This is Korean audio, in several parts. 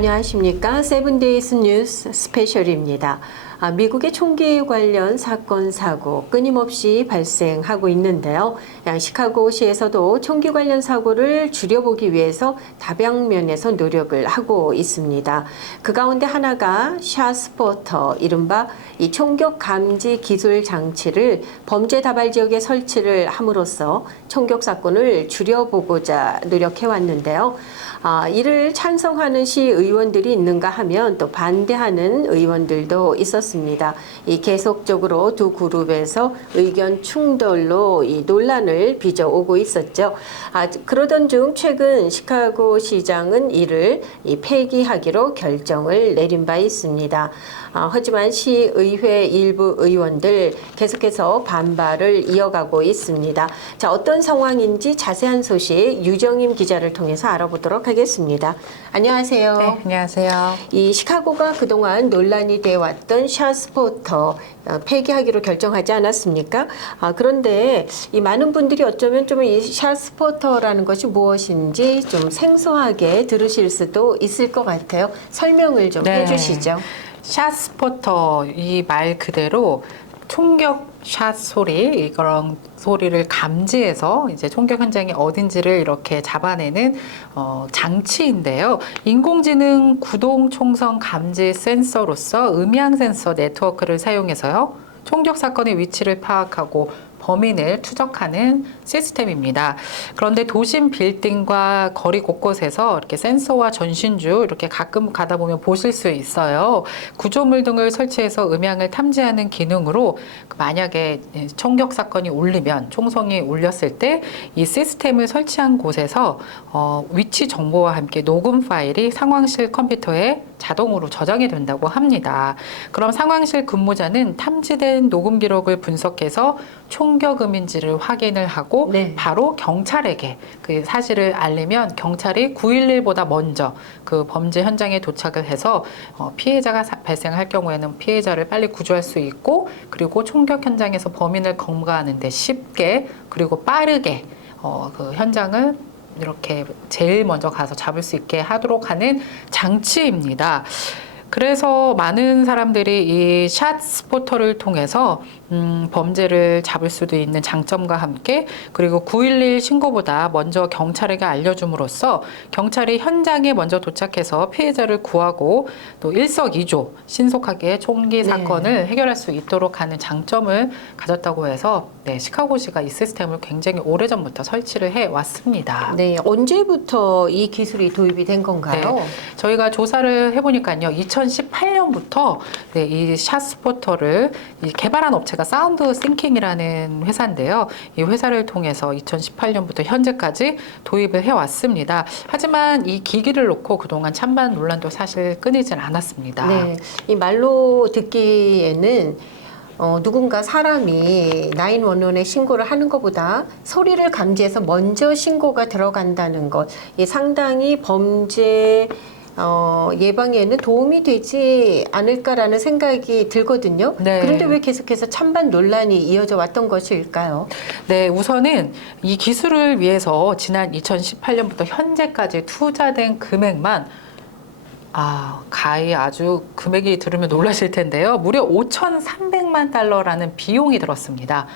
안녕하십니까. 세븐데이스 뉴스 스페셜입니다. 미국의 총기 관련 사건, 사고 끊임없이 발생하고 있는데요. 시카고시에서도 총기 관련 사고를 줄여보기 위해서 다방면에서 노력을 하고 있습니다. 그 가운데 하나가 샷스포터, 이른바 이 총격 감지 기술 장치를 범죄 다발 지역에 설치를 함으로써 총격 사건을 줄여보고자 노력해 왔는데요. 이를 찬성하는 시의원들이 있는가 하면 또 반대하는 의원들도 있었습니다. 이 계속적으로 두 그룹에서 의견 충돌로 이 논란을 빚어오고 있었죠. 그러던 중 최근 시카고 시장은 이를 폐기하기로 결정을 내린 바 있습니다. 하지만 시의회 일부 의원들 계속해서 반발을 이어가고 있습니다. 자, 어떤 상황인지 자세한 소식 유정임 기자를 통해서 알아보도록 하겠습니다. 안녕하세요. 네, 안녕하세요. 이 시카고가 그동안 논란이 되어 왔던 샷스포터 폐기하기로 결정하지 않았습니까? 그런데 이 많은 분들이 어쩌면 좀 이 샷스포터라는 것이 무엇인지 좀 생소하게 들으실 수도 있을 것 같아요. 설명을 좀 해주시죠. 샷스포터, 이 말 그대로 총격 샷 소리, 그런 소리를 감지해서 이제 총격 현장이 어딘지를 이렇게 잡아내는 장치인데요. 인공지능 구동 총성 감지 센서로서 음향 센서 네트워크를 사용해서요. 총격 사건의 위치를 파악하고 범인을 추적하는 시스템입니다. 그런데 도심 빌딩과 거리 곳곳에서 이렇게 센서와 전신주 이렇게 가끔 가다 보면 보실 수 있어요. 구조물 등을 설치해서 음향을 탐지하는 기능으로 만약에 총격 사건이 울리면, 총성이 울렸을 때 이 시스템을 설치한 곳에서 위치 정보와 함께 녹음 파일이 상황실 컴퓨터에 자동으로 저장이 된다고 합니다. 그럼 상황실 근무자는 탐지된 녹음 기록을 분석해서 총격 음인지를 확인을 하고 바로 경찰에게 그 사실을 알리면 경찰이 911보다 먼저 그 범죄 현장에 도착을 해서 피해자가 발생할 경우에는 피해자를 빨리 구조할 수 있고, 그리고 총격 현장에서 범인을 검거하는데 쉽게 그리고 빠르게 그 현장을 이렇게 제일 먼저 가서 잡을 수 있게 하도록 하는 장치입니다. 그래서 많은 사람들이 이 샷스포터를 통해서 범죄를 잡을 수도 있는 장점과 함께, 그리고 911 신고보다 먼저 경찰에게 알려줌으로써 경찰이 현장에 먼저 도착해서 피해자를 구하고 또 일석이조 신속하게 총기 사건을 해결할 수 있도록 하는 장점을 가졌다고 해서 시카고시가 이 시스템을 굉장히 오래전부터 설치를 해왔습니다. 네, 언제부터 이 기술이 도입이 된 건가요? 저희가 조사를 해보니까요, 2018년부터 이 샷스포터를 개발한 업체가 사운드 싱킹이라는 회사인데요. 이 회사를 통해서 2018년부터 현재까지 도입을 해왔습니다. 하지만 이 기기를 놓고 그동안 찬반 논란도 사실 끊이질 않았습니다. 네, 이 말로 듣기에는 누군가 사람이 911에 신고를 하는 것보다 소리를 감지해서 먼저 신고가 들어간다는 것, 상당히 범죄 예방에는 도움이 되지 않을까라는 생각이 들거든요. 그런데 왜 계속해서 찬반 논란이 이어져 왔던 것일까요? 네, 우선은 이 기술을 위해서 지난 2018년부터 현재까지 투자된 금액만 가히 아주 금액이 들으면 놀라실 텐데요. 무려 5,300만 달러라는 비용이 들었습니다.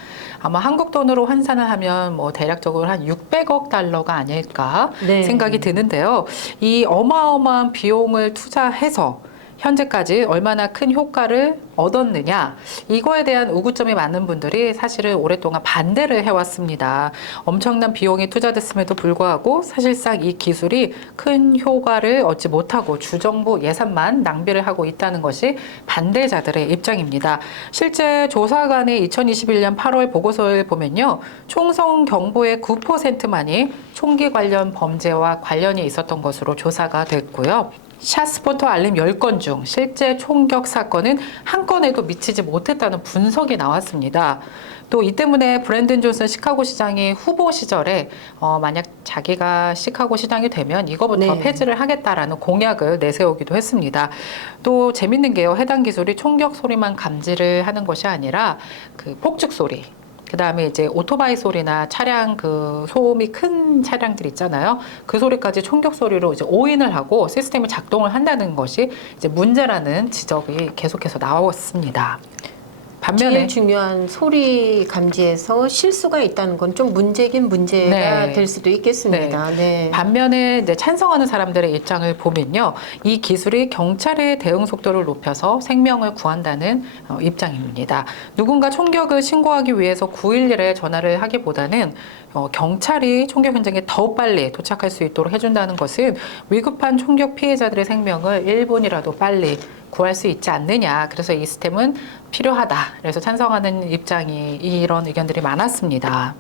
아마 한국 돈으로 환산을 하면 대략적으로 한 600억 달러가 아닐까 생각이 드는데요. 이 어마어마한 비용을 투자해서 현재까지 얼마나 큰 효과를 얻었느냐, 이거에 대한 의구점이 많은 분들이 사실은 오랫동안 반대를 해왔습니다. 엄청난 비용이 투자됐음에도 불구하고 사실상 이 기술이 큰 효과를 얻지 못하고 주정부 예산만 낭비를 하고 있다는 것이 반대자들의 입장입니다. 실제 조사관의 2021년 8월 보고서를 보면요, 총성 경보의 9%만이 총기 관련 범죄와 관련이 있었던 것으로 조사가 됐고요. 샷스포터 알림 10건 중 실제 총격 사건은 한 건에도 미치지 못했다는 분석이 나왔습니다. 또 이 때문에 브랜든 존슨 시카고 시장이 후보 시절에 만약 자기가 시카고 시장이 되면 이거부터 폐지를 하겠다라는 공약을 내세우기도 했습니다. 또 재밌는 게요, 해당 기술이 총격 소리만 감지를 하는 것이 아니라 그 폭죽 소리, 그다음에 이제 오토바이 소리나 차량 그 소음이 큰 차량들 있잖아요. 그 소리까지 총격 소리로 이제 오인을 하고 시스템이 작동을 한다는 것이 이제 문제라는 지적이 계속해서 나왔습니다. 반면에 제일 중요한 소리 감지에서 실수가 있다는 건 좀 문제긴 문제가 네. 될 수도 있겠습니다. 네. 반면에 이제 찬성하는 사람들의 입장을 보면요, 이 기술이 경찰의 대응 속도를 높여서 생명을 구한다는 입장입니다. 누군가 총격을 신고하기 위해서 911에 전화를 하기보다는 경찰이 총격 현장에 더 빨리 도착할 수 있도록 해준다는 것은 위급한 총격 피해자들의 생명을 1분이라도 빨리 구할 수 있지 않느냐. 그래서 이 시스템은 필요하다. 그래서 찬성하는 입장이 이런 의견들이 많았습니다.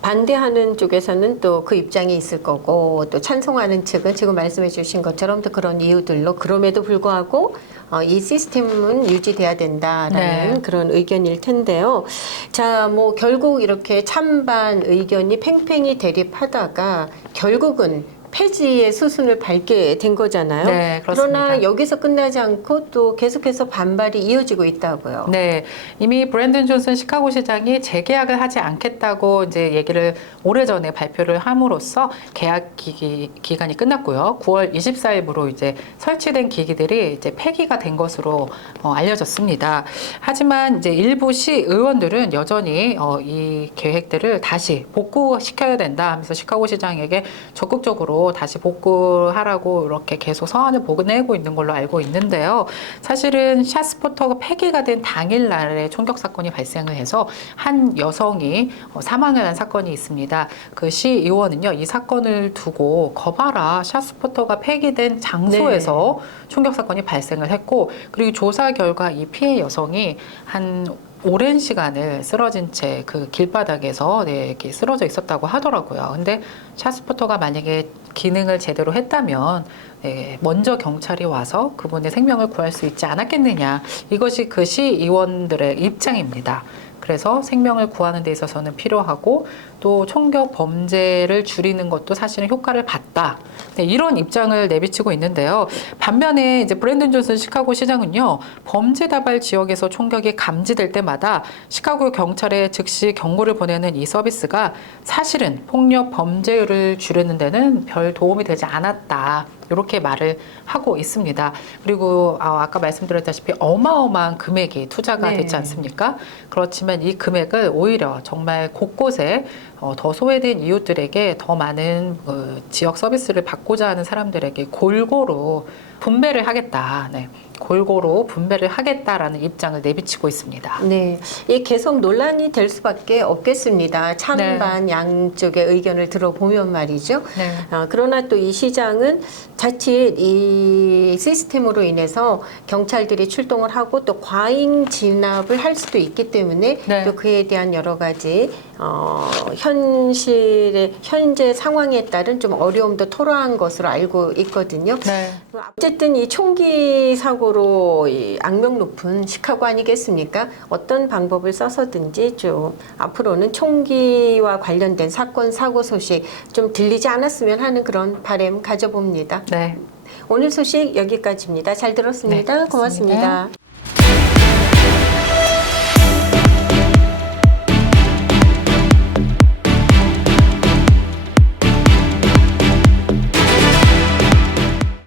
반대하는 쪽에서는 또 그 입장이 있을 거고 또 찬성하는 측은 지금 말씀해 주신 것처럼 또 그런 이유들로 그럼에도 불구하고 이 시스템은 유지돼야 된다라는 네. 그런 의견일 텐데요. 자, 뭐 결국 이렇게 찬반 의견이 팽팽히 대립하다가 결국은 폐지의 수순을 밟게 된 거잖아요. 네, 그렇습니다. 그러나 여기서 끝나지 않고 또 계속해서 반발이 이어지고 있다고요. 네, 이미 브랜든 존슨 시카고 시장이 재계약을 하지 않겠다고 이제 얘기를 오래전에 발표를 함으로써 계약 기간이 끝났고요. 9월 24일부로 이제 설치된 기기들이 이제 폐기가 된 것으로 알려졌습니다. 하지만 이제 일부 시 의원들은 여전히 이 계획들을 다시 복구시켜야 된다 하면서 시카고 시장에게 적극적으로 다시 복구하라고 이렇게 계속 서한을 보내고 있는 걸로 알고 있는데요. 사실은 샷스포터가 폐기가 된 당일날에 총격 사건이 발생을 해서 한 여성이 사망을 한 사건이 있습니다. 그 시의원은요, 이 사건을 두고 거봐라, 샷스포터가 폐기된 장소에서 총격 사건이 발생을 했고, 그리고 조사 결과 이 피해 여성이 한 오랜 시간을 쓰러진 채 그 길바닥에서 이렇게 쓰러져 있었다고 하더라고요. 근데 샷스포터가 만약에 기능을 제대로 했다면 먼저 경찰이 와서 그분의 생명을 구할 수 있지 않았겠느냐. 이것이 그 시의원들의 입장입니다. 그래서 생명을 구하는 데 있어서는 필요하고 또 총격 범죄를 줄이는 것도 사실은 효과를 봤다. 네, 이런 입장을 내비치고 있는데요. 반면에 이제 브랜든 존슨 시카고 시장은요, 범죄 다발 지역에서 총격이 감지될 때마다 시카고 경찰에 즉시 경고를 보내는 이 서비스가 사실은 폭력 범죄율을 줄이는 데는 별 도움이 되지 않았다. 이렇게 말을 하고 있습니다. 그리고 아까 말씀드렸다시피 어마어마한 금액이 투자가 네. 됐지 않습니까? 그렇지만 이 금액을 오히려 정말 곳곳에 더 소외된 이웃들에게 더 많은 지역 서비스를 받고자 하는 사람들에게 골고루 분배를 하겠다. 네. 골고루 분배를 하겠다라는 입장을 내비치고 있습니다. 네, 이 계속 논란이 될 수밖에 없겠습니다. 찬반 양쪽의 의견을 들어보면 말이죠. 네. 그러나 또 이 시장은 자칫 이 시스템으로 인해서 경찰들이 출동을 하고 또 과잉 진압을 할 수도 있기 때문에 네. 또 그에 대한 여러 가지 현재 상황에 따른 좀 어려움도 토로한 것으로 알고 있거든요. 네. 어쨌든 이 총기 사고로 이 악명 높은 시카고 아니겠습니까? 어떤 방법을 써서든지 좀 앞으로는 총기와 관련된 사건 사고 소식 좀 들리지 않았으면 하는 그런 바람 가져봅니다. 네. 오늘 소식 여기까지입니다. 잘 들었습니다. 네, 고맙습니다. 고맙습니다.